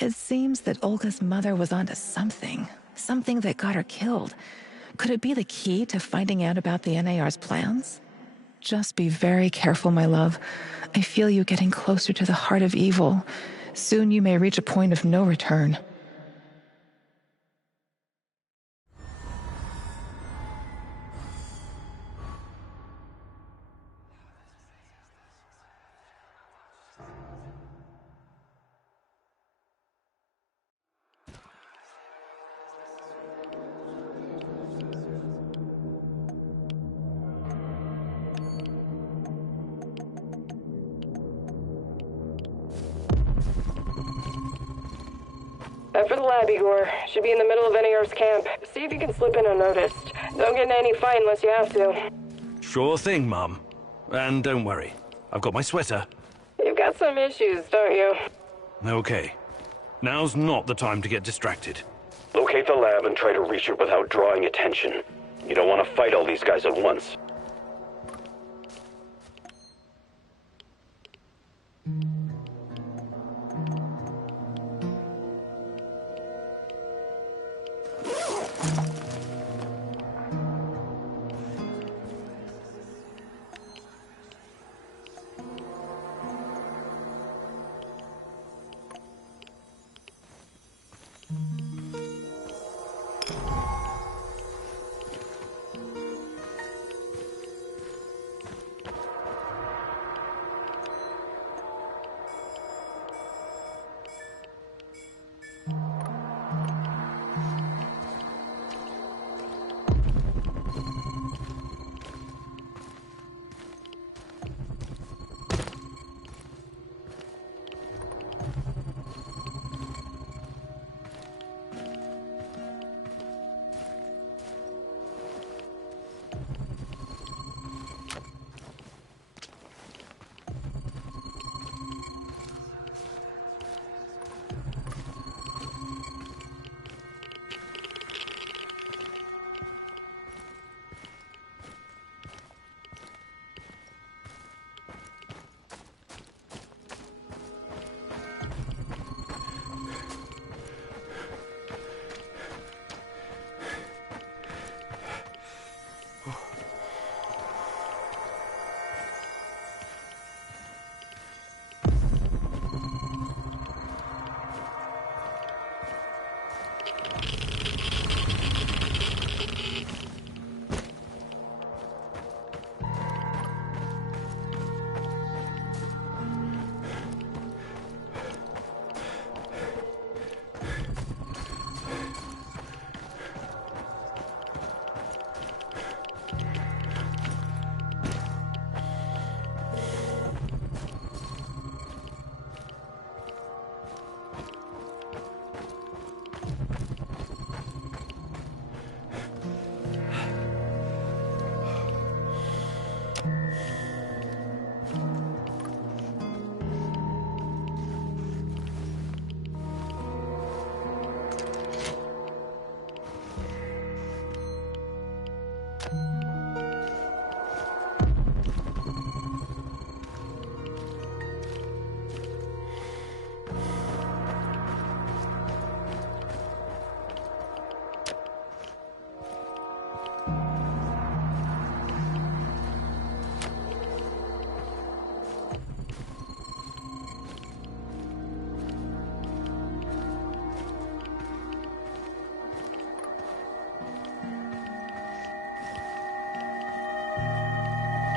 It seems that Olga's mother was onto something. Something that got her killed. Could it be the key to finding out about the NAR's plans? Just be very careful, my love. I feel you getting closer to the heart of evil. Soon you may reach a point of no return. After the lab, Igor. Should be in the middle of NAR's camp. See if you can slip in unnoticed. Don't get in any fight unless you have to. Sure thing, Mum. And don't worry, I've got my sweater. You've got some issues, don't you? Okay. Now's not the time to get distracted. Locate the lab and try to reach it without drawing attention. You don't want to fight all these guys at once.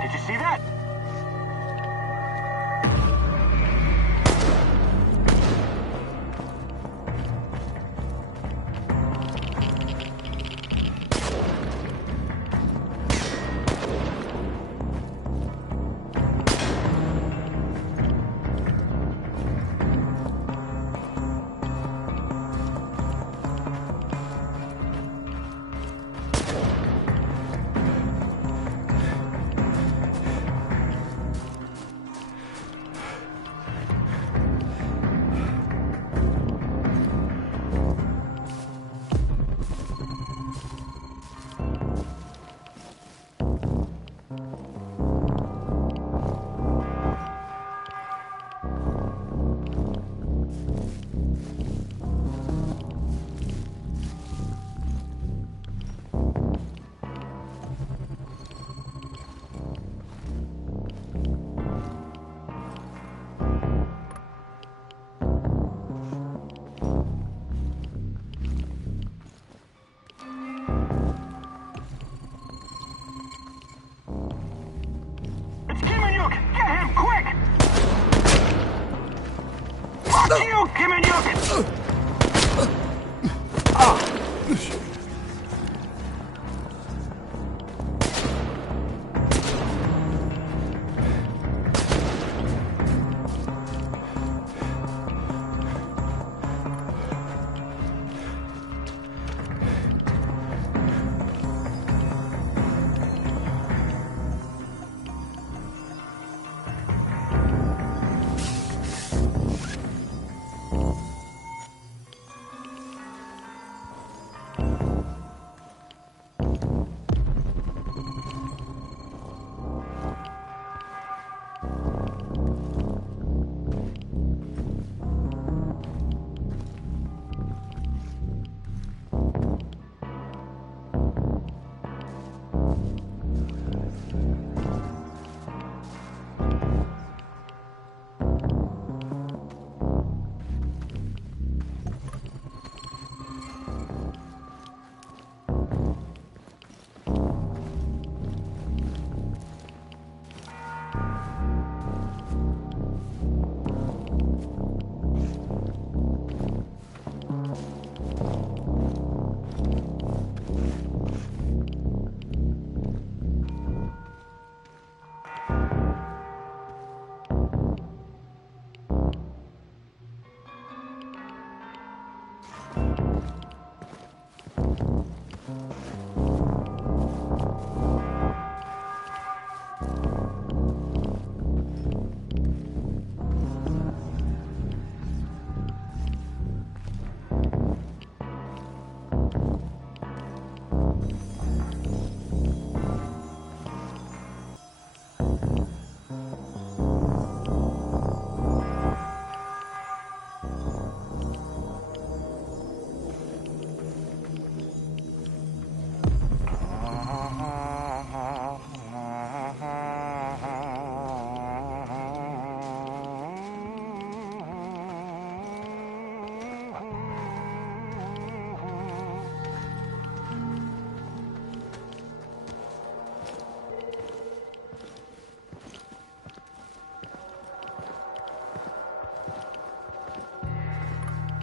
Did you see that? Fuck you, Kim and Yuk!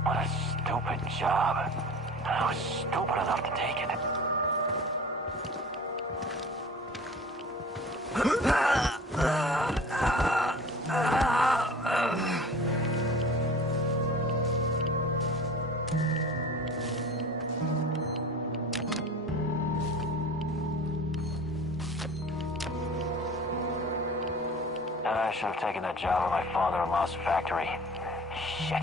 What a stupid job. I was stupid enough to take it. I should have taken that job at my father-in-law's factory. Shit.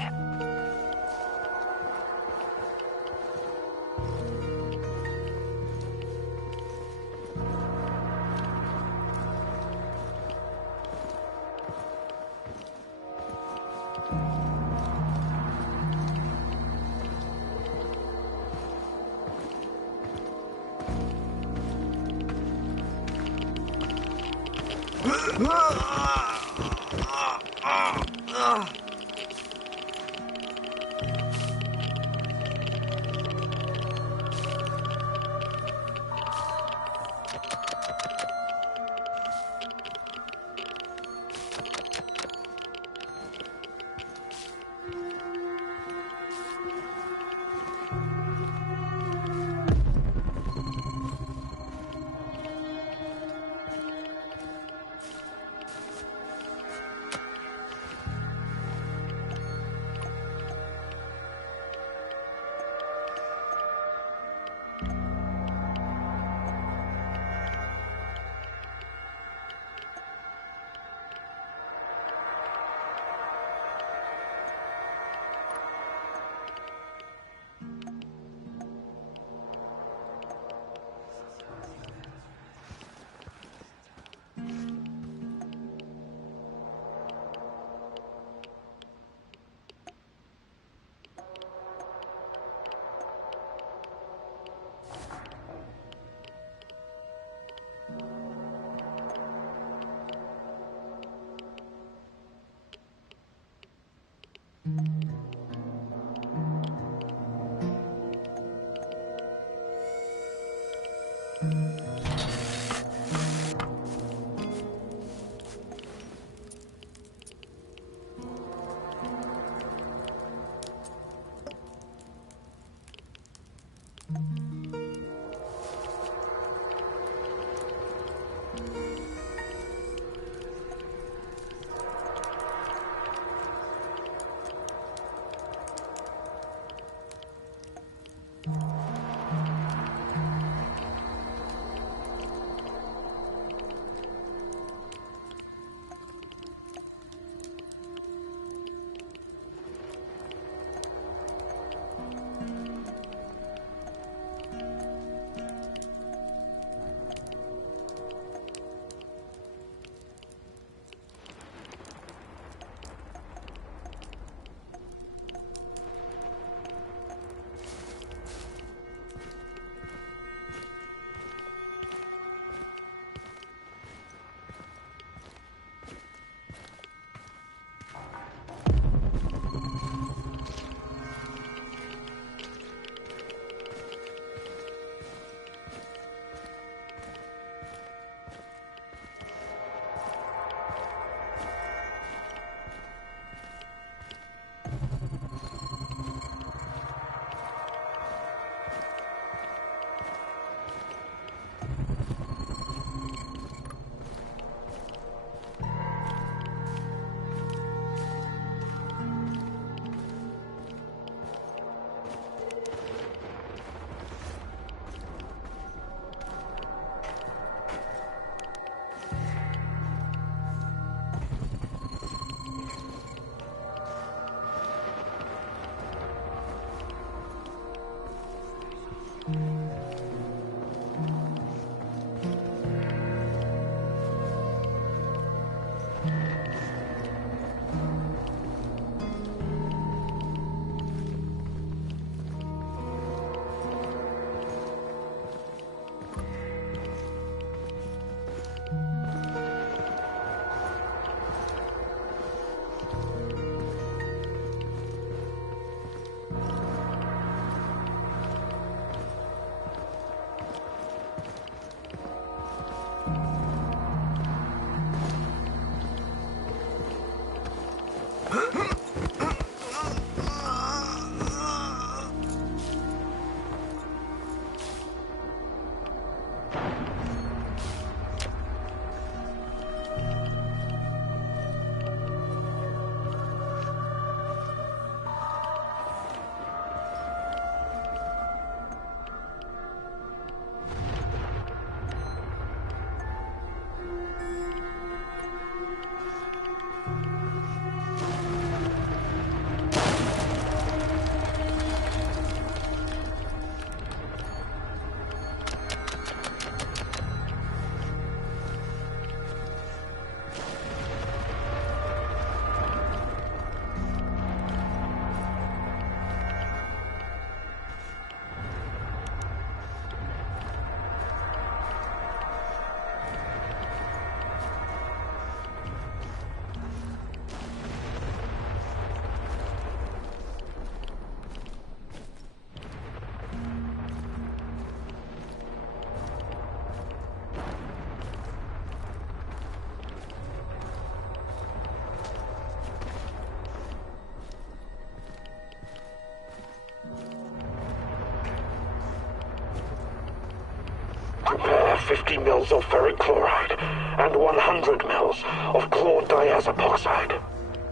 Prepare 50 mils of ferric chloride and 100 mils of chlordiazepoxide.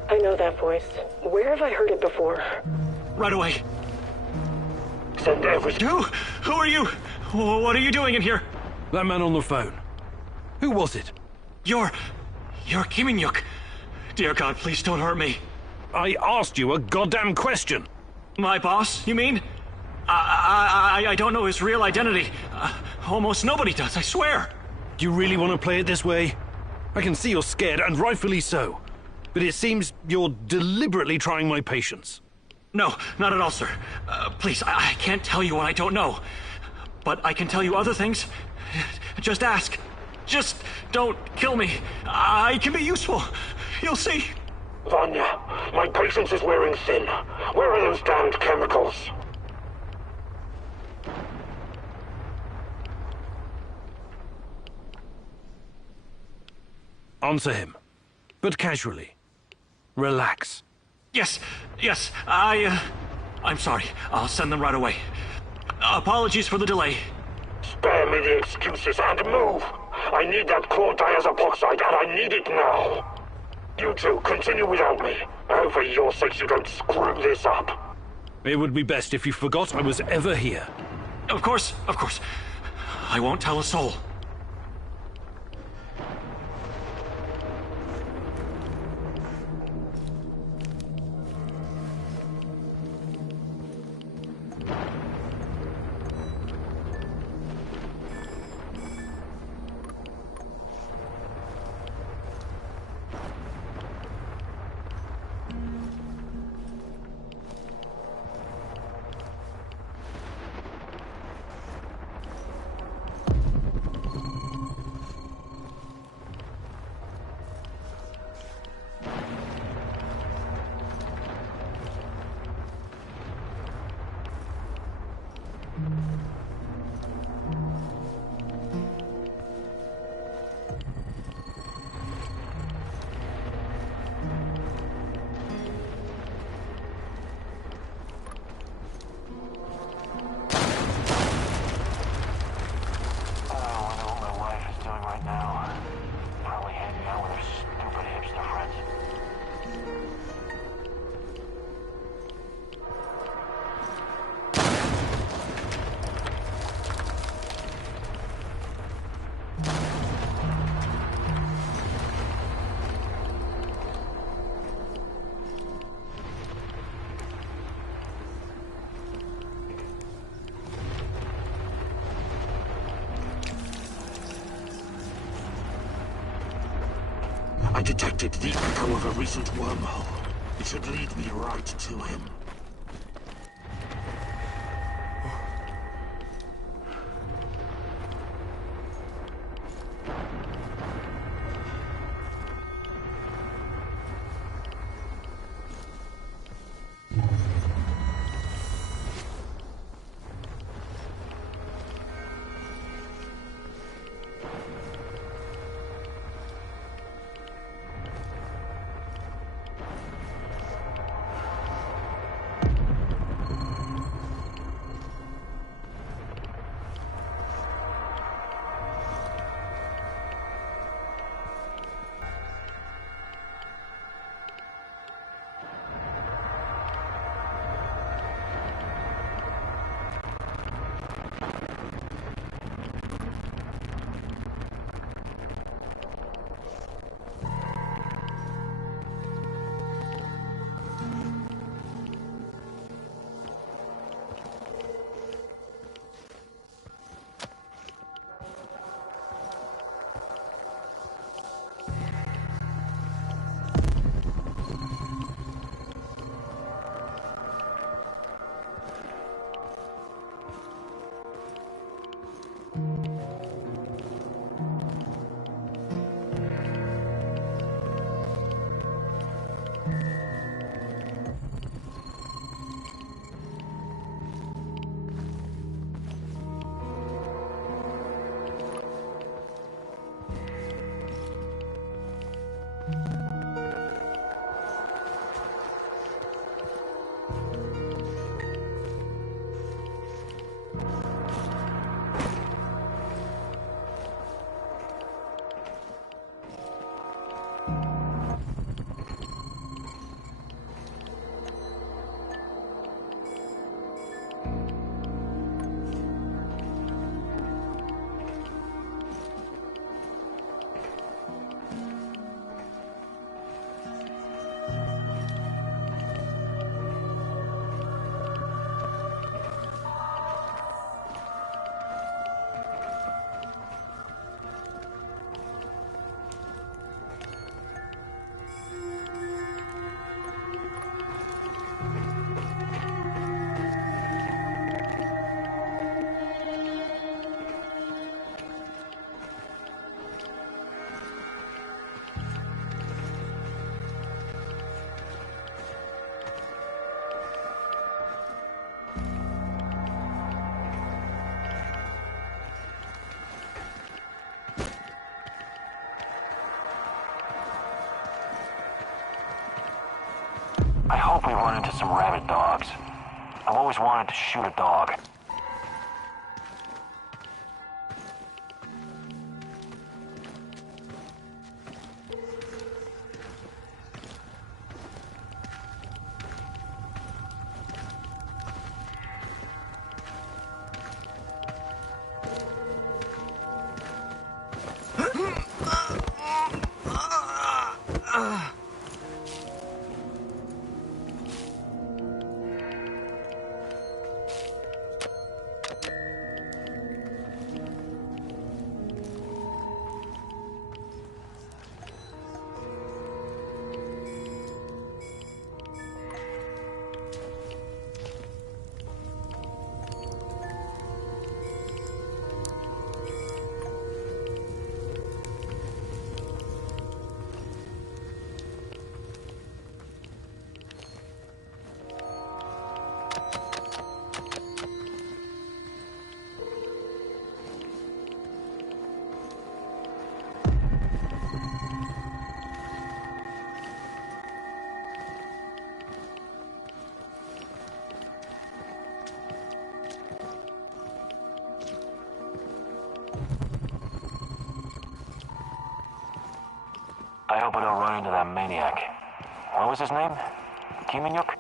I know that voice. Where have I heard it before? Right away. Send everything. Who are you? What are you doing in here? That man on the phone. Who was it? You're Kim In-yuk. Dear God, please don't hurt me. I asked you a goddamn question. My boss, you mean? I don't know his real identity. Almost nobody does, I swear. Do you really want to play it this way? I can see you're scared, and rightfully so. But it seems you're deliberately trying my patience. No, not at all, sir. Please, I can't tell you what I don't know. But I can tell you other things. Just ask. Just don't kill me. I can be useful. You'll see. Vanya, my patience is wearing thin. Where are those damned chemicals? Answer him. But casually. Relax. Yes, I'm sorry. I'll send them right away. Apologies for the delay. Spare me the excuses and move! I need that chlordiazepoxide and I need it now! You two, continue without me. I hope for your sakes you don't screw this up. It would be best if you forgot I was ever here. Of course, of course. I won't tell a soul. I detected the echo of a recent wormhole. It should lead me right to him. I hope we run into some rabid dogs. I've always wanted to shoot a dog. I hope I don't run into that maniac. What was his name? Kiminyuk?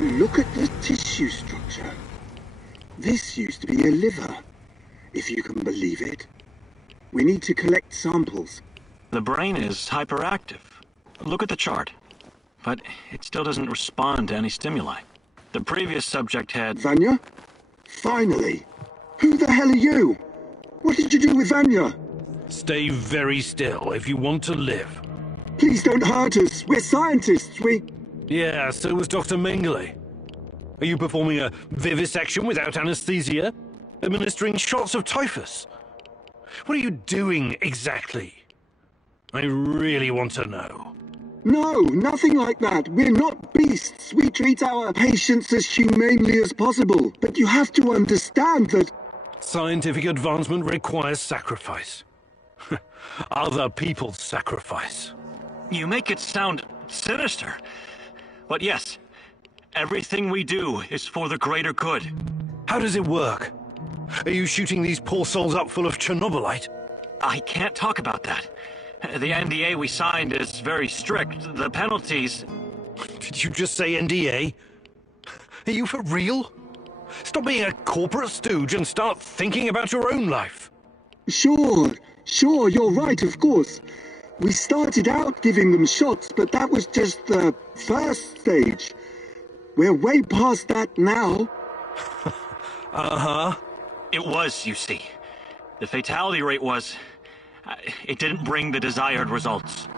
Look at the tissue structure. This used to be a liver, if you can believe it. We need to collect samples. The brain is hyperactive. Look at the chart. But it still doesn't respond to any stimuli. The previous subject had... Vanya? Finally! Who the hell are you? What did you do with Vanya? Stay very still if you want to live. Please don't hurt us. We're scientists. Yeah, so was Dr. Mengele. Are you performing a vivisection without anesthesia? Administering shots of typhus? What are you doing exactly? I really want to know. No, nothing like that. We're not beasts. We treat our patients as humanely as possible. But you have to understand that... Scientific advancement requires sacrifice. Other people's sacrifice. You make it sound sinister. But yes, everything we do is for the greater good. How does it work? Are you shooting these poor souls up full of Chernobylite? I can't talk about that. The NDA we signed is very strict. The penalties... Did you just say NDA? Are you for real? Stop being a corporate stooge and start thinking about your own life. Sure, you're right, of course. We started out giving them shots, but that was just the first stage. We're way past that now. Uh-huh. It was, you see. The fatality rate was... it didn't bring the desired results.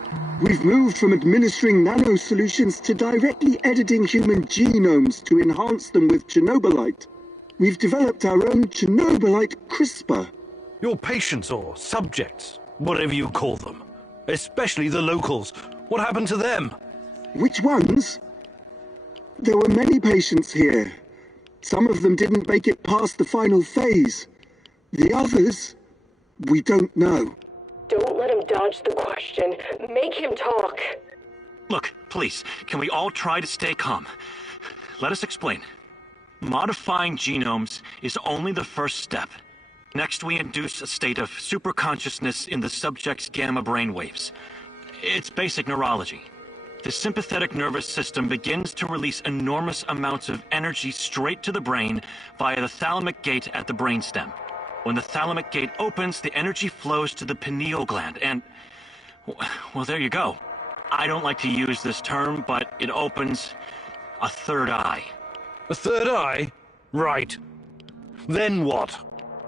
We've moved from administering nano-solutions to directly editing human genomes to enhance them with Chernobylite. We've developed our own Chernobylite CRISPR. Your patients or subjects, whatever you call them. Especially the locals. What happened to them? Which ones? There were many patients here. Some of them didn't make it past the final phase. The others, We don't know. Don't let him dodge the question. Make him talk. Look, please, can we all try to stay calm? Let us explain. Modifying genomes is only the first step. Next, we induce a state of superconsciousness in the subject's gamma brainwaves. It's basic neurology. The sympathetic nervous system begins to release enormous amounts of energy straight to the brain via the thalamic gate at the brainstem. When the thalamic gate opens, the energy flows to the pineal gland and... well, there you go. I don't like to use this term, but it opens a third eye. A third eye? Right. Then what?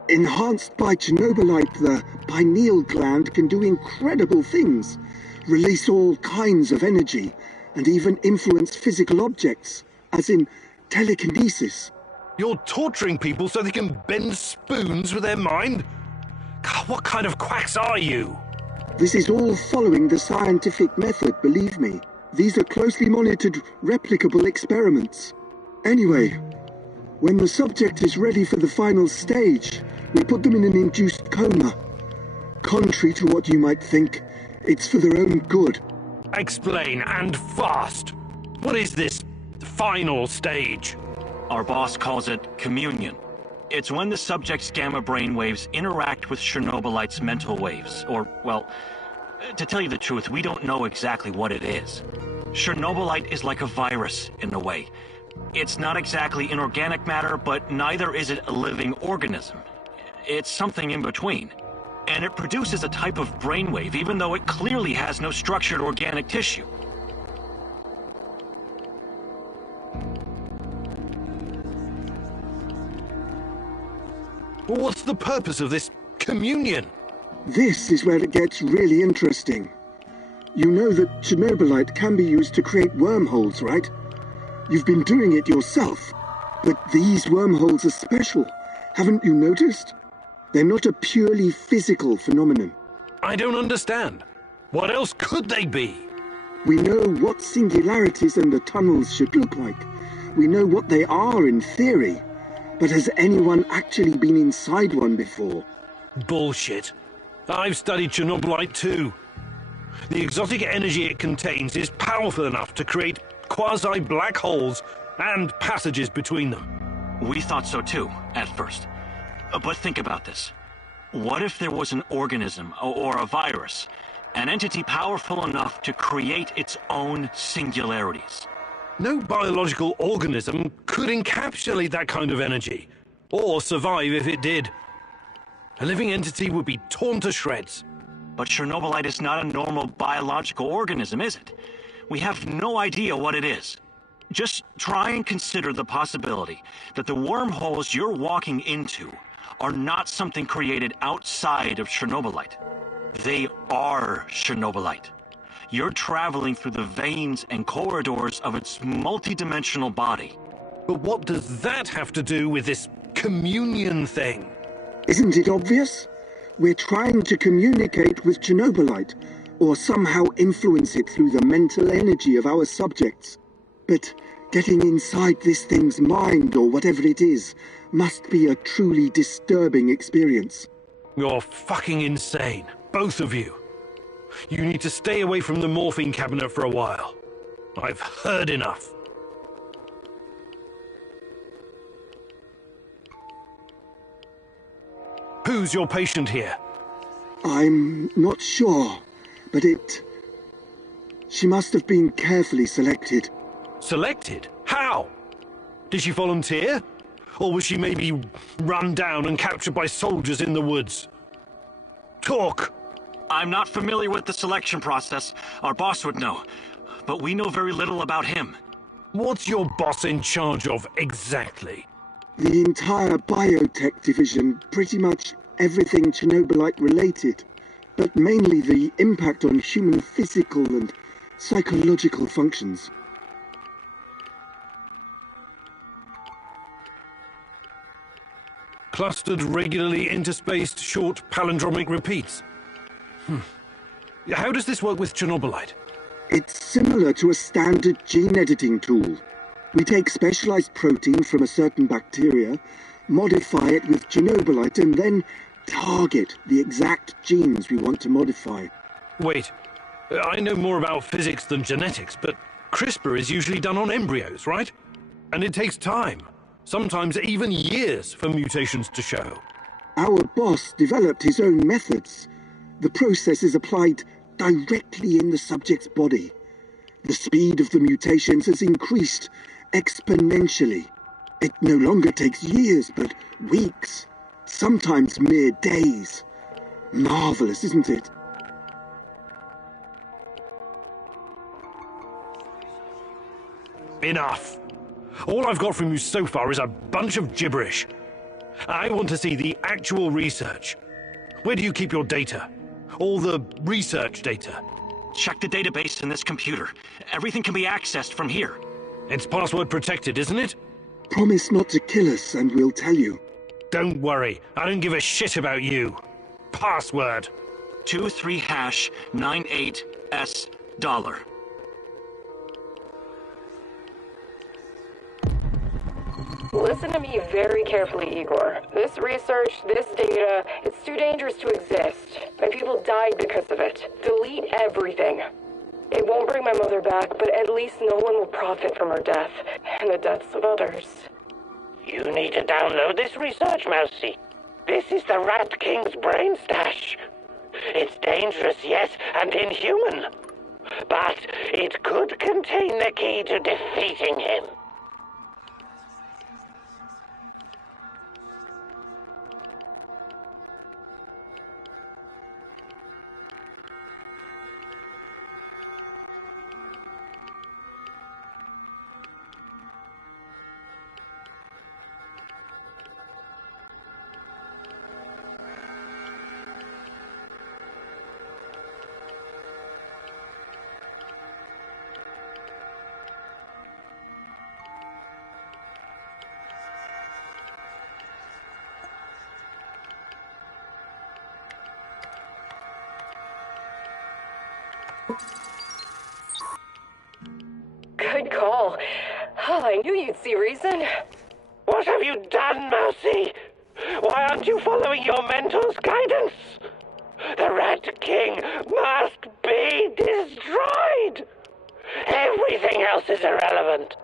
Enhanced by Chernobylite, the pineal gland can do incredible things. Release all kinds of energy, and even influence physical objects, as in telekinesis. You're torturing people so they can bend spoons with their mind? God, what kind of quacks are you? This is all following the scientific method, believe me. These are closely monitored, replicable experiments. Anyway, when the subject is ready for the final stage, we put them in an induced coma. Contrary to what you might think, it's for their own good. Explain, and fast. What is this final stage? Our boss calls it communion. It's when the subject's gamma brainwaves interact with Chernobylite's mental waves, or, well, to tell you the truth, we don't know exactly what it is. Chernobylite is like a virus, in a way. It's not exactly inorganic matter, but neither is it a living organism. It's something in between. And it produces a type of brainwave, even though it clearly has no structured organic tissue. Well, what's the purpose of this communion? This is where it gets really interesting. You know that Chernobylite can be used to create wormholes, right? You've been doing it yourself. But these wormholes are special. Haven't you noticed? They're not a purely physical phenomenon. I don't understand. What else could they be? We know what singularities and the tunnels should look like. We know what they are in theory. But has anyone actually been inside one before? Bullshit. I've studied Chernobylite too. The exotic energy it contains is powerful enough to create quasi-black holes and passages between them. We thought so too, at first. But think about this. What if there was an organism, or a virus, an entity powerful enough to create its own singularities? No biological organism could encapsulate that kind of energy, or survive if it did. A living entity would be torn to shreds. But Chernobylite is not a normal biological organism, is it? We have no idea what it is. Just try and consider the possibility that the wormholes you're walking into are not something created outside of Chernobylite. They are Chernobylite. You're traveling through the veins and corridors of its multidimensional body. But what does that have to do with this communion thing? Isn't it obvious? We're trying to communicate with Chernobylite, or somehow influence it through the mental energy of our subjects. But getting inside this thing's mind, or whatever it is, must be a truly disturbing experience. You're fucking insane, both of you. You need to stay away from the morphine cabinet for a while. I've heard enough. Who's your patient here? I'm not sure, but she must have been carefully selected. Selected? How? Did she volunteer? Or was she maybe run down and captured by soldiers in the woods? Talk! I'm not familiar with the selection process. Our boss would know. But we know very little about him. What's your boss in charge of exactly? The entire biotech division, pretty much everything Chernobylite related, but mainly the impact on human physical and psychological functions. Clustered, regularly interspaced, short palindromic repeats. How does this work with Chernobylite? It's similar to a standard gene editing tool. We take specialized protein from a certain bacteria, modify it with Chernobylite, and then target the exact genes we want to modify. Wait, I know more about physics than genetics, but CRISPR is usually done on embryos, right? And it takes time, sometimes even years, for mutations to show. Our boss developed his own methods. The process is applied directly in the subject's body. The speed of the mutations has increased exponentially. It no longer takes years, but weeks, sometimes mere days. Marvelous, isn't it? Enough. All I've got from you so far is a bunch of gibberish. I want to see the actual research. Where do you keep your data? All the research data? Check the database in this computer. Everything can be accessed from here. It's password protected, isn't it? Promise not to kill us and we'll tell you. Don't worry, I don't give a shit about you. Password. 23#98S $. Listen to me very carefully, Igor. This research, this data, it's too dangerous to exist. My people died because of it. Delete everything. It won't bring my mother back, but at least no one will profit from her death, and the deaths of others. You need to download this research, Mousy. This is the Rat King's brain stash. It's dangerous, yes, and inhuman. But it could contain the key to defeating him. Good call. Oh, I knew you'd see reason. What have you done, Mousy? Why aren't you following your mentor's guidance? The Rat King must be destroyed! Everything else is irrelevant.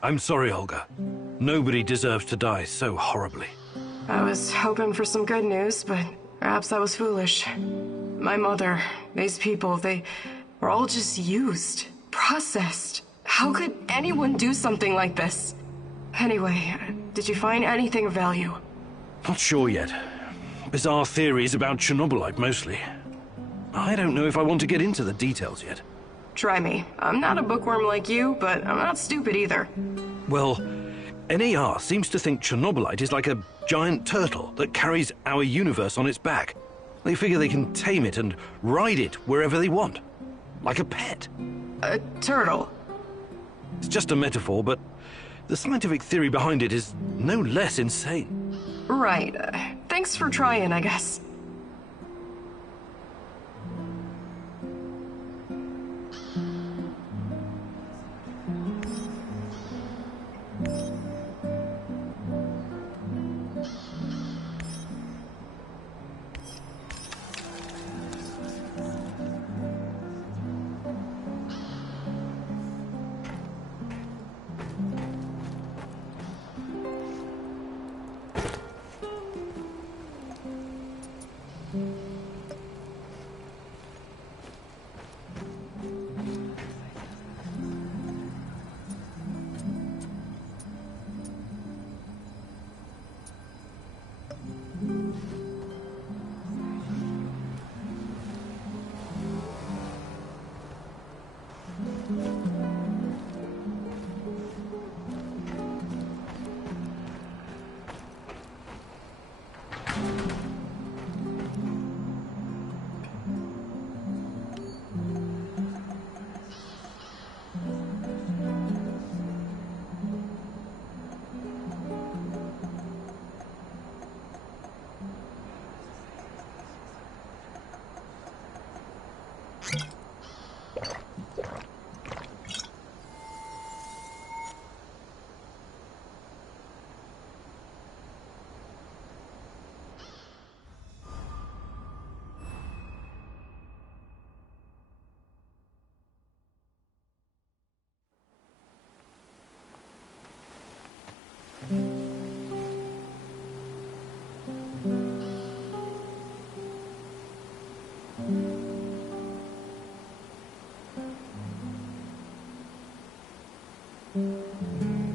I'm sorry, Olga. Nobody deserves to die so horribly. I was hoping for some good news, but perhaps I was foolish. My mother, these people, they were all just used, processed. How could anyone do something like this? Anyway, did you find anything of value? Not sure yet. Bizarre theories about Chernobylite, mostly. I don't know if I want to get into the details yet. Try me. I'm not a bookworm like you, but I'm not stupid either. Well, NAR seems to think Chernobylite is like a giant turtle that carries our universe on its back. They figure they can tame it and ride it wherever they want. Like a pet. A turtle? It's just a metaphor, but the scientific theory behind it is no less insane. Right. Thanks for trying, I guess.